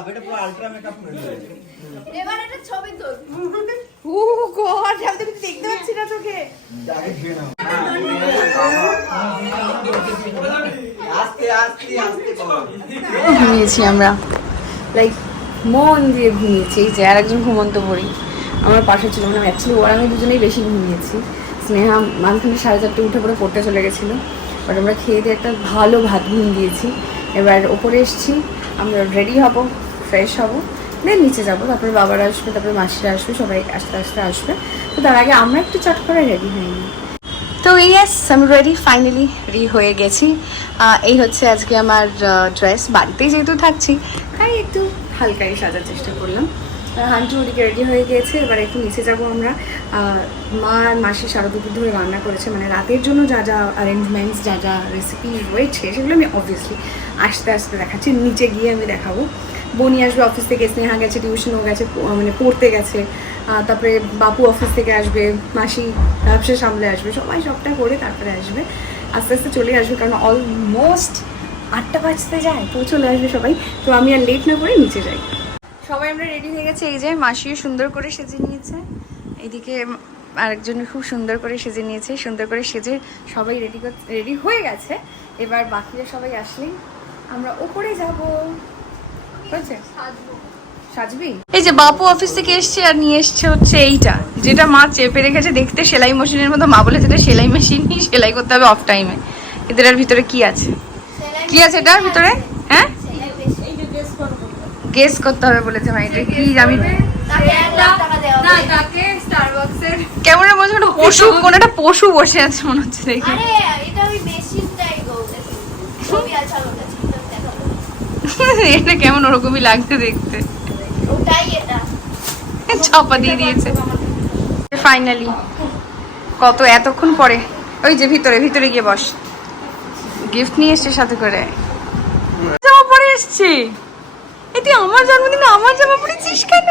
Makeup এটা পুরো ultra makeup এবার একটা ছবি তোল। ও গড আমি তো কিছু দেখতে পাচ্ছি না চোখে আগে ধুয়ে নাও। আস্তে আস্তে আস্তে করো। ঘুমিয়েছি আমরা। লাইক মন দিয়ে ঘুমিয়েছি। এই যে আর একজন ঘুমন্ত পড়ি আমার পাশে ছিল মানে অ্যাকচুয়ালি ওরা আমি দুজনেই বেশি ঘুমিয়েছি। স্নেহা মাঝখানে সাড়ে চারটে উঠে পড়ে পড়তে চলে গেছিল। বাট আমরা খেয়ে দিয়ে একটা ভালো ভাত ঘুম দিয়েছি। এবার ওপরে এসছি। আমরা রেডি হব। ফ্রেশ হব। দেন নিচে যাব তারপরে বাবারা আসবে তারপরে মাসিরা আসবে সবাই আস্তে আস্তে আসবে। তো তার আগে আমরা একটু চট করে রেডি হয়ে নিই। তো ইয়েস আমি রেডি ফাইনালি রেডি হয়ে গেছি। এই হচ্ছে আজকে আমার ড্রেস বাড়িতেই যেহেতু থাকছি। তাই একটু হালকাই সাজার চেষ্টা করলাম। হান্টু ওদিকে রেডি হয়ে গিয়েছে এবার একটু নিচে যাব আমরা। মা আর মাসি সারা দুপুর ধরে রান্না করেছে মানে রাতের জন্য যা যা অ্যারেঞ্জমেন্টস যা যা রেসিপি রয়েছে সেগুলো আমি অবভিয়াসলি আস্তে আস্তে দেখাচ্ছি। নিচে গিয়ে আমি দেখাবো। বনি আসবে অফিস থেকে স্নেহা গেছে টিউশনও গেছে মানে পড়তে গেছে। তারপরে বাপু অফিস থেকে আসবে, মাসি ব্যবসা সামলে আসবে, সবাই সবটা করে তারপরে আসবে। আস্তে আস্তে চলে আসবে, কারণ অলমোস্ট আটটা বাজতে যায়, তো চলে আসবে সবাই। তো আমি আর লেট না করে নিচে যাই। সবাই আমরা রেডি হয়ে গেছে, এই যে মাসিও সুন্দর করে সেজে নিয়েছে। এইদিকে আরেকজন খুব সুন্দর করে সেজে নিয়েছে, সুন্দর করে সেজে সবাই রেডি রেডি হয়ে গেছে। এবার বাকিরা সবাই আসলেই আমরা ওপরে যাব। হয়েছে? সাজবি? এই যে বাপু অফিস থেকে এসছে আর নিয়ে এসছে হচ্ছে এইটা। যেটা মা চেপে রেখেছে দেখতে সেলাই মেশিনের মতো। মা বলে যেটা সেলাই মেশিন সেলাই করতে হবে অফ টাইমে এটার ভিতরে কি আছে? কি আছে এটার ভিতরে? হ্যাঁ? গেস করতে হবে বলেছে ভাই এটা কি আমি কেমন বলছে? একটা পশু কোন একটা পশু বসে আছে মনে হচ্ছে দেখে আরে এটা ওই মেশিনটাই গো দেখি। ছবি আছে আমার কাছে দেখাবো। এটা কেমন ওরকমই লাগছে দেখতে। চাপা দিয়ে দিয়েছে। ফাইনালি কত এতক্ষণ পরে। ওই যে ভিতরে ভিতরে গিয়ে বস। গিফট নিয়ে এসছে সাথে করে। জামা পরে এসছে। এটি আমার জন্মদিনে আমার জামা পরেছিস কেন?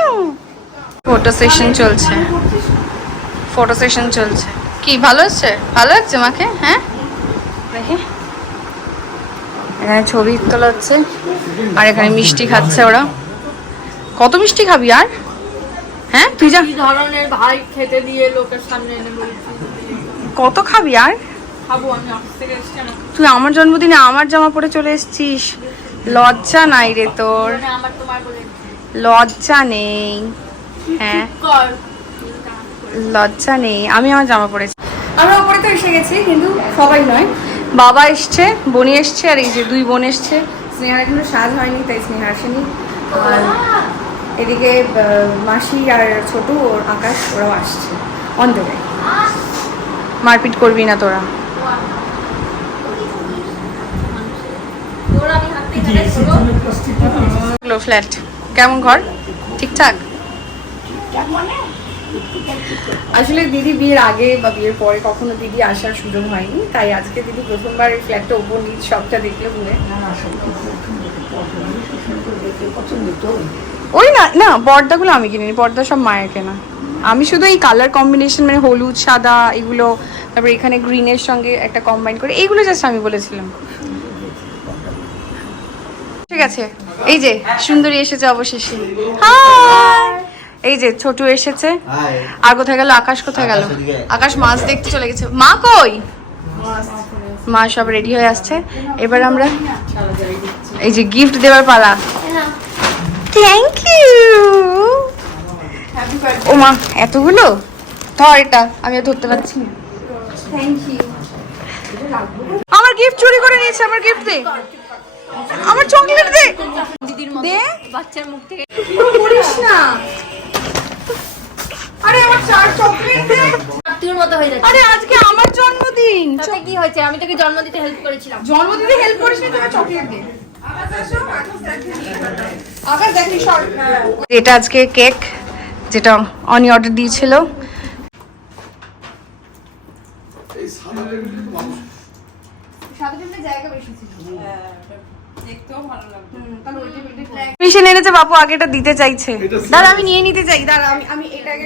ফটো সেশন চলছে। ফটো সেশন চলছে। কি ভালো হচ্ছে ভালো লাগছে মাকে? হ্যাঁ? দেখি। এখানে ছবি তোলা হচ্ছে আর এখানে মিষ্টি খাচ্ছে ওরা। কত মিষ্টি খাবি আর? হ্যাঁ তুই যা। ধরনের ভাই খেতে দিয়ে লোকের সামনে এনে কত খাবি আর? তুই আমার জন্মদিনে আমার জামা পরে চলে এসেছিস। লজ্জা নাই রে তোর। আমার তোমার বলে লজ্জা নেই। হ্যাঁ। লজ্জা নেই। আমি আমার জামা পরেছি। আমরা ওপরে তো এসে গেছি কিন্তু সবাই নয়। বাবা এসছে বনি এসছে আর এই যে দুই বোন এসছে। স্নেহার এখনও সাজ হয়নি তাই স্নেহা আসেনি। আর এদিকে মাসি আর ছোট ওর আকাশ ওরাও আসছে অন দ্য মারপিট করবি না তোরা। ফ্ল্যাট। কেমন ঘর? ঠিকঠাক? আসলে দিদি বিয়ের আগে বা বিয়ের পরে কখনো দিদি আসার সুযোগ হয়নি, তাই আজকে দিদি প্রথমবার এই ফ্ল্যাটটা ওপর নিচ সবটা দেখলে বলে ওই না না, পর্দাগুলো আমি কিনিনি, পর্দা সব মায়ের কেনা। আমি শুধু এই কালার কম্বিনেশন মানে হলুদ, সাদা, এগুলো, তারপরে এখানে গ্রিনের সঙ্গে একটা কম্বাইন করে, এইগুলো জাস্ট আমি বলেছিলাম। ঠিক আছে, এই যে, সুন্দরী এসেছে অবশেষে। হাই এই যে ছোটু এসেছে। আর কোথায় গেল? আকাশ কোথায় গেল? আকাশ মাছ দেখতে চলে গেছে। মা কই? মা সব রেডি হয়ে আসছে। এবার আমরা এই যে গিফট দেওয়ার পালা। থ্যাংক ইউ ও মা এতগুলো? ধর এটা আমি আর ধরতে পারছি। না থ্যাংক ইউ আমার গিফট চুরি করে নিয়েছে আমার গিফট দে। আমার চকলেট দে। দিদির মতো বাচ্চার মুখ থেকে করিস না। আরে আজকে আমার জন্মদিন। তাতে কি হয়েছে? আমি তোকে জন্ম দিতে হেল্প করেছিলাম। জন্মদিনে হেল্প করিস না তোমার চকলেট দে আকাশ দেখি শর্ট এটা আজকে কেক যেটা অনি অর্ডার দিয়েছিল। মিশন এনেছে বাপু আগেটা দিতে চাইছে। দাঁড়া আমি নিয়ে নিতে চাই। দাঁড়া আমি আমি এটা আগে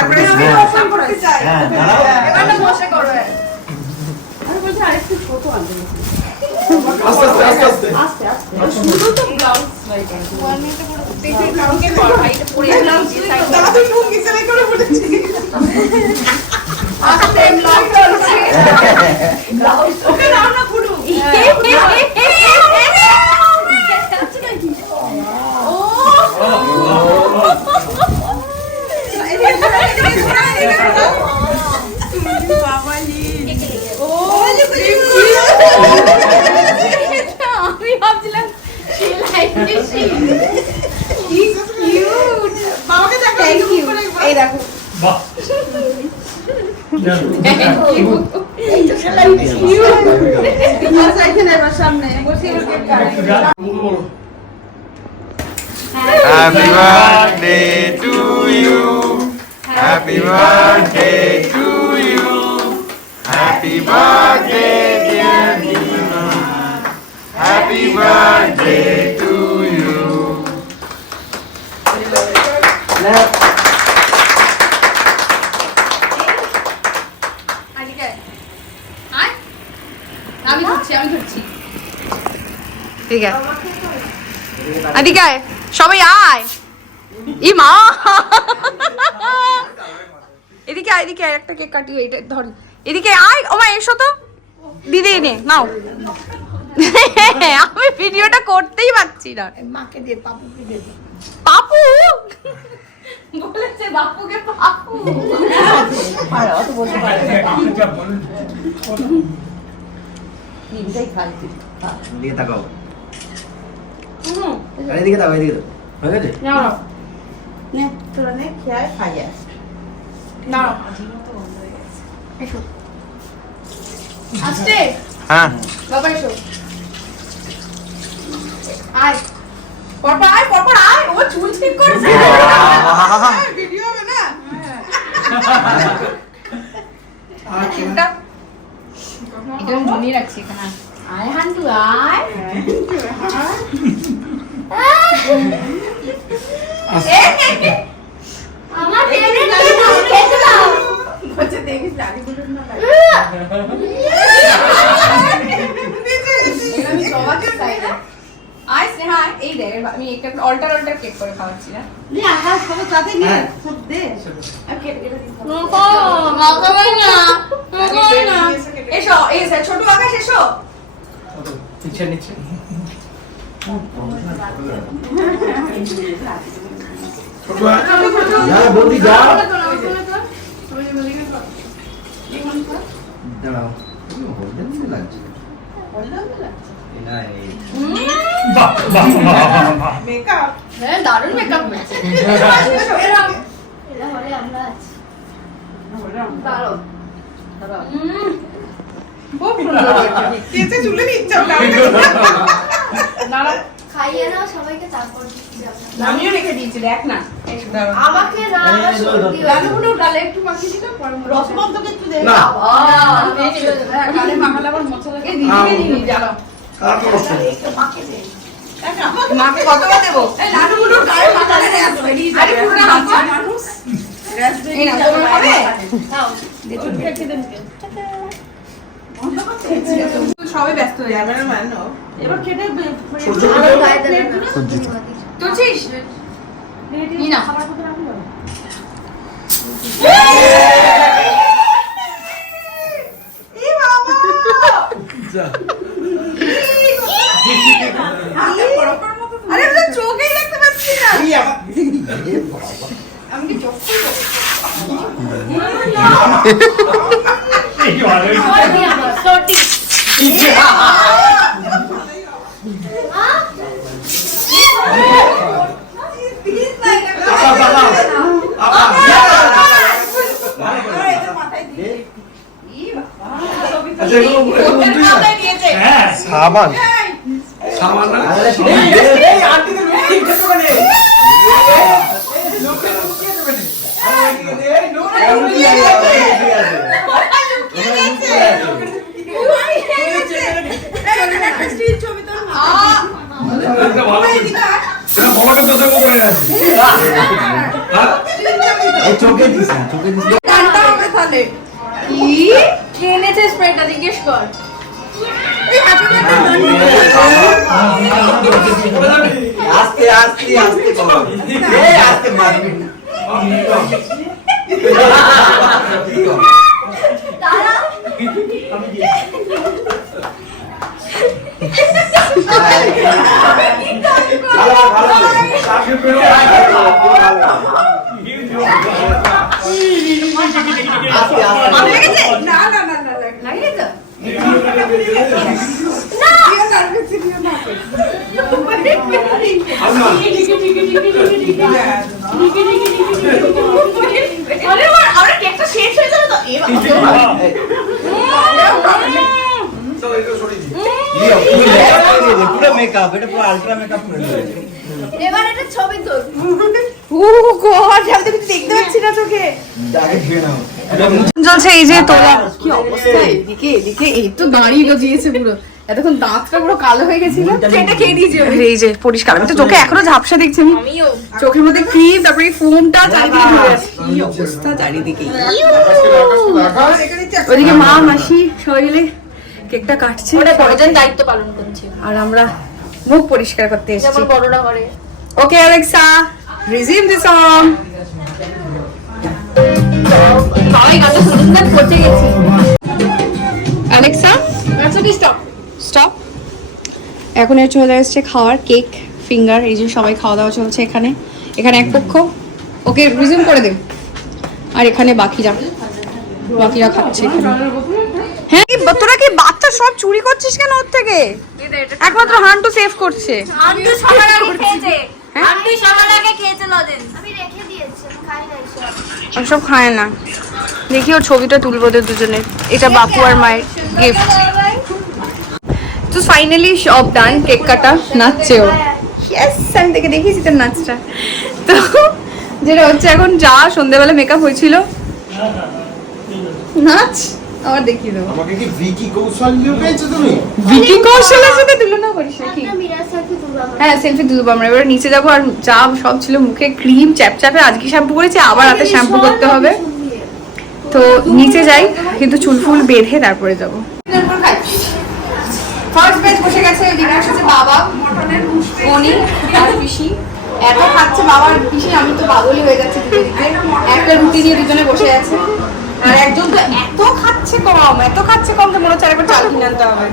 আস্তে আস্তে আস্তে আস্তে আস্তে আস্তে শুধু তো ব্লাউজ সেলাই করো দেখি কাউকে কর ভাই এটা পরে ব্লাউজ সেলাই করো দাদা মুখ সেলাই করে বলেছি আস্তে ব্লাউজ করছে ব্লাউজ ওকে নাও না খুলু আমি ভাবছিলাম সেলাই মেশিন কি কিউট বাবাকে দেখো থ্যাংক ইউ এই দেখো আচ্ছা এখানে এবার সামনে বসে এবার কেক কাটে Happy birthday to you. Happy birthday to you. Happy birthday, dear Dina. Happy birthday to you. আমি ধরছি আমি ধরছি ঠিক আছে আদিকে আয় সবাই আয় ই মা এদিকে আয় এদিকে একটা কেক কাটি এইটা ধর। এদিকে আয় ও মা এসো তো। দিদি নে নাও। আমি ভিডিওটা করতেই পারছি না। মাকে দিয়ে পাপুকে দে। পাপু বলেছে বাপুকে পাপু দিকে তাকাও। আর এদিকে তাকাও হয়ে গেছে? নাও তোরা নে খেয়ে খাইয়ে এসো। আসতে? হ্যাঁ। বাবা এসো। আয়। পরপর আয় পরপর আয়। ও চুল ঠিক করেছে। ভিডিও। হবে না? কেকটা এটা আমি রাখছি এখানে। আয় হান্টু আয়। ফেভারিট এই দেখ আমি একটা অল্টার অল্টার কেক করে খাওয়াচ্ছি না নিয়ে হ্যাঁ। দে এসো এই ছোট আকাশ এসো নিচে নিচে দারুণ মেকআপ আমরা আছি চুলে নিচ্ছে আমিও রেখে দিয়েছি দেখ না। আমাকে না গালে একটু মাখিয়ে দিলাম মনে। রসমন্তকে একটু দে। না। হ্যাঁ, মাখালে আবার মোছা লাগে দিদিকে জানো মাকে কতবার দেবো? লালু গুলো গায়ে মাখালে আরে পুরো হাত মানুষ এই না তোমার হবে? সবাই ব্যস্ত হয়ে যাবে এবার কেটে আমার গায়ে না। তো দেখতে পাচ্ছি না। আমি কি চোখ নিয়েছে। সাবান সামান না এই আন্টি তো লুকিয়ে গেছে মানে লোকে লুকিয়ে দেবে না এই লোকে লুকিয়ে গেছে ছবি তোর এটা ভালো এটা করে হ্যাঁ? এই চোখে দিস না চোখে দিস গানটা হবে তাহলে। কি? কে স্প্রেটা? জিজ্ঞেস কর। আস্তে আস্তে আস্তে কর। এই আস্তে মারবি ভালো ভালো তাকে পেরো আস্তে আস্তে না না না না লাগিয়ে তো আমরা কেকটা শেষ হয়ে যাবে তো এবার চলো এটা সরিয়ে দিই ইয়ে, পুরো makeup করে দিয়েছে, পুরো মেকআপ এটা পুরো আলট্রা মেকআপ করে দিয়েছে এবার এটা ছবি দেখতে পাচ্ছি না আগে চলছে এই যে তোলা। কি অবস্থা? এদিকে এদিকে এই তো দাঁড়িয়ে গজিয়েছে পুরো। এতক্ষণ দাঁতটা পুরো কালো হয়ে গেছিল। সেটা খেয়ে দিয়েছে এই যে পরিষ্কার। আমি তো চোখে এখনও ঝাপসা দেখছি আমি আমিও। চোখের মধ্যে ক্রিম তারপরে ফোমটা চারিদিকে আছে কি অবস্থা চারিদিকে। ওদিকে মা মাসি সবাই মিলে কেকটা কাটছে। ওটা দায়িত্ব পালন করছে। আর আমরা মুখ পরিষ্কার করতে এসেছি। যেমন বড়রা করে। Okay Alexa resume the song গানটা করতে গেছি। অ্যালেক্সা আচ্ছা স্টপ স্টপ এখন এর চলে এসছে খাওয়ার কেক ফিঙ্গার এই যে সবাই খাওয়া দাওয়া চলছে এখানে। এখানে এক পক্ষ। ওকে রিজিউম করে দে। আর এখানে বাকিরা। বাকিরা খাচ্ছে এখানে। হ্যাঁ কি তোরা কি বাচ্চা সব চুরি করছিস কেন ওর থেকে? একমাত্র হান্টু সেভ করছে। আন্টু সবার আগে খেয়েছে। আন্টু সবার আগে খেয়েছে লজেন্স। আমি রেখে দিয়েছি খাই না এসব ওসব খায় না। দেখি ওর ছবিটা তুলবো ওদের দুজনের। এটা বাপু আর মায়ের গিফট তো ফাইনালি সব ডান কেক কাটা নাচছে ও ইয়েস আমি দেখে দেখিয়েছি তোর নাচটা। তো যেটা হচ্ছে এখন যা সন্ধেবেলা মেকআপ হয়েছিল নাচ আবার দেখিয়ে দেবো। আমাকে কি ভিকি কৌশল্য পেয়েছ তুমি? ভিকি কৌশলের সাথে তুলনা করিস নাকি? একটা মিরার সাথে তুলবা হ্যাঁ সেলফি তুলবো আমরা। এবার নিচে যাব আর যা সব ছিল মুখে ক্রিম চ্যাপচ্যাপে আজকে শ্যাম্পু করেছি আবার রাতে শ্যাম্পু করতে হবে। তো নিচে যাই কিন্তু চুল ফুল বেঁধে তারপরে যাব। ফার্স্ট বসে গেছে ওদিকে এসেছে বাবা মনি আর পিসি। এত খাচ্ছে বাবা আর পিসি আমি তো পাগলই হয়ে যাচ্ছে দিতে দিতে একটা রুটি নিয়ে দুজনে বসে আছে। আর একজন তো এত খাচ্ছে কম এত খাচ্ছে কম যে মনে হচ্ছে আরেকবার চাল কিনে আনতে হবে।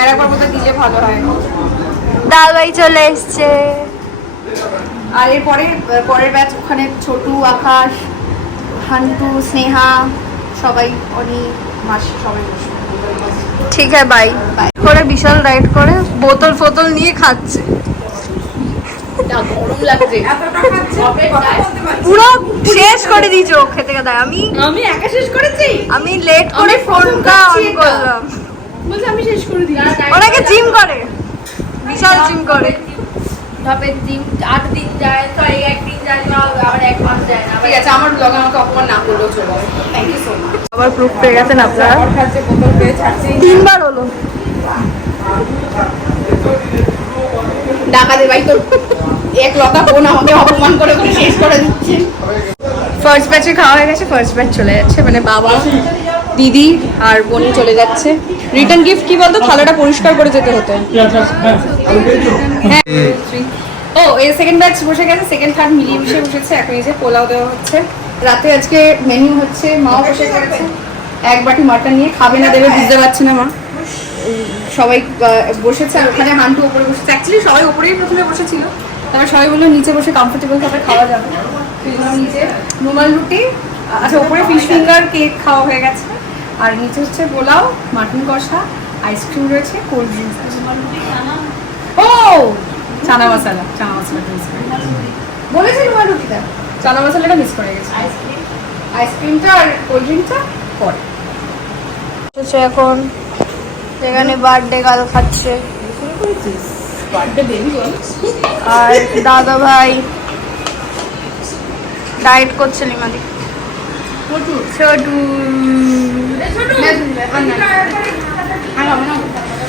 আর একবার মতো দিলে ভালো হয়। ডাল চলে এসছে। আর এরপরে পরের ব্যাচ ওখানে ছোটু আকাশ হান্টু স্নেহা সবাই অনি মাসি সবাই বসবে ঠিক হ্যাঁ বাই করে বিশাল রাইড করে বোতল ফোতল নিয়ে খাচ্ছে। পুরো শেষ করে দিয়েছে ও খেতে খেতে। আমি আমি একা শেষ করেছি? আমি লেট করে ফোনটা অন করলাম। বলছি আমি শেষ করে দিই। ওনাকে জিম করে। বিশাল জিম করে। ধাপের দিন আট দিন যায় একদিন যায় না আবার এক মাস যায় না। ঠিক আছে আমার ব্লগে আমাকে অপমান না করলেও চলে থ্যাংক ইউ সো মাচ আবার প্রুফ পেয়ে গেছেন আপনারা? তিনবার হলো। ডাকা দে ভাই তোর এক লতা ফোন আমাকে অপমান করে করে শেষ করে দিচ্ছে। ফার্স্ট ব্যাচে খাওয়া হয়ে গেছে ফার্স্ট ব্যাচ চলে যাচ্ছে মানে বাবা দিদি আর বোন চলে যাচ্ছে। রিটার্ন গিফট কি বলতো? থালাটা পরিষ্কার করে যেতে হতো। হ্যাঁ। ও এই সেকেন্ড ব্যাচ বসে গেছে সেকেন্ড থার্ড মিলিয়ে মিশে বসেছে এখন এই যে পোলাও দেওয়া হচ্ছে। রাতে আজকে মেনু হচ্ছে মাও বসে গেছে। এক বাটি মাটন নিয়ে খাবে না, দেবে বুঝতে পারছে না মা। সবাই বসেছে, আর ওখানে হান্টু উপরে বসেছে। অ্যাকচুয়ালি সবাই উপরেই প্রথমে বসেছিল। তারপর সবাই বলল নিচে বসে কমফোর্টেবল ভাবে খাওয়া যাবে। নিচে রুমাল রুটি আচ্ছা উপরে ফিশ ফিঙ্গার কেক খাওয়া হয়ে গেছে। আর নিচে হচ্ছে পোলাও মাটন কষা আইসক্রিম রয়েছে কোল্ড ড্রিঙ্কস ও! চানা মশলা, চানা গেছি বলেছি রুমাল রুটিটা? চানা মশলাটা মিস করে গেছি। আইসক্রিমটা আর কোল্ড ড্রিঙ্কটা পরে। হচ্ছে এখন এখানে বার্থডে গাল খাচ্ছে। আর দাদা ভাই ডায়েট করছে লিমাদি ছোটু।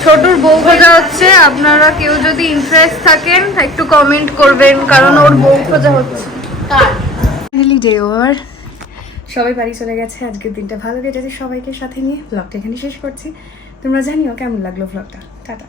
ছোটুর বউ খোঁজা হচ্ছে। আপনারা কেউ যদি ইন্টারেস্ট থাকেন একটু কমেন্ট করবেন কারণ ওর বউ খোঁজা হচ্ছে। ফাইনালি ডে ওভার সবাই বাড়ি চলে গেছে, আজকের দিনটা ভালো কেটেছে সবাইকে সাথে নিয়ে। ব্লগটা এখানে শেষ করছি। তোমরা জানিও কেমন লাগল ব্লগটা টাটা।